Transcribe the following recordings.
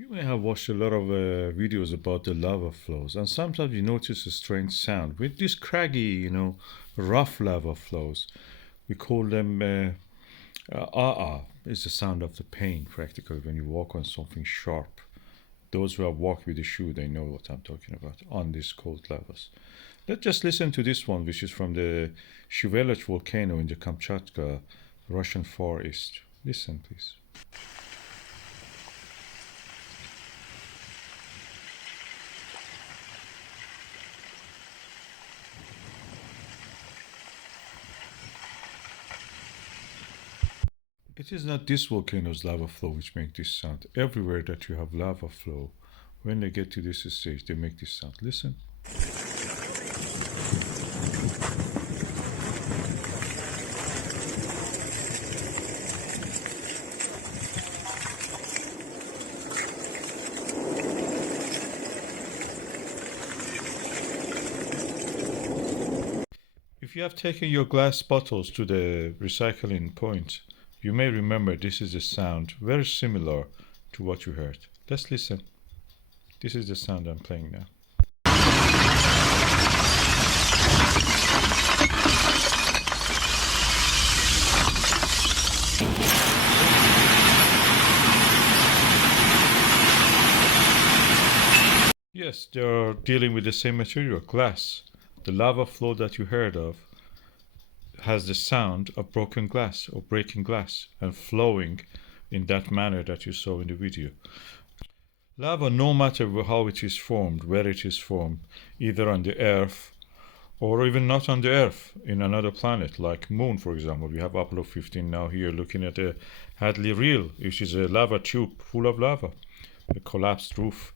You may have watched a lot of videos about the lava flows, and sometimes you notice a strange sound with these craggy, rough lava flows. We call them is the sound of the pain, practically, when you walk on something sharp. Those who have walked with a shoe, they know what I'm talking about on these cold lavas. Let's just listen to this one, which is from the Shivelach volcano in the Kamchatka, Russian Far East. Listen, please. It is not this volcano's lava flow which make this sound. Everywhere that you have lava flow, when they get to this stage, they make this sound. Listen. If you have taken your glass bottles to the recycling point, you may remember this is a sound very similar to what you heard. Let's listen. This is the sound I'm playing now. Yes, they're dealing with the same material, glass. The lava flow that you heard of has the sound of broken glass or breaking glass and flowing in that manner that you saw in the video. Lava, no matter how it is formed, where it is formed, either on the earth or even not on the earth, in another planet like moon, for example. We have Apollo 15 now here looking at a Hadley Reel, which is a lava tube full of lava, a collapsed roof.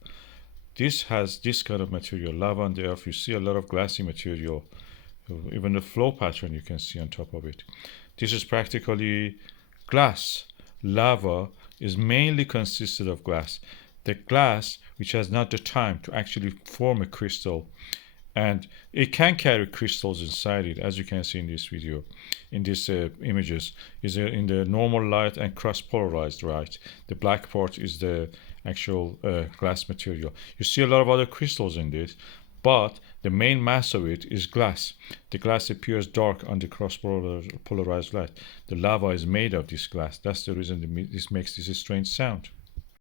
This has this kind of material, lava on the earth. You see a lot of glassy material, even the flow pattern you can see on top of it. This is practically glass. Lava is mainly consisted of glass. The glass which has not the time to actually form a crystal, and it can carry crystals inside it, as you can see in this video, in these images, is in the normal light and cross-polarized light. The black part is the actual glass material. You see a lot of other crystals in this, but the main mass of it is glass. The glass appears dark on the cross-polarized light. The lava is made of this glass. That's the reason this makes this strange sound.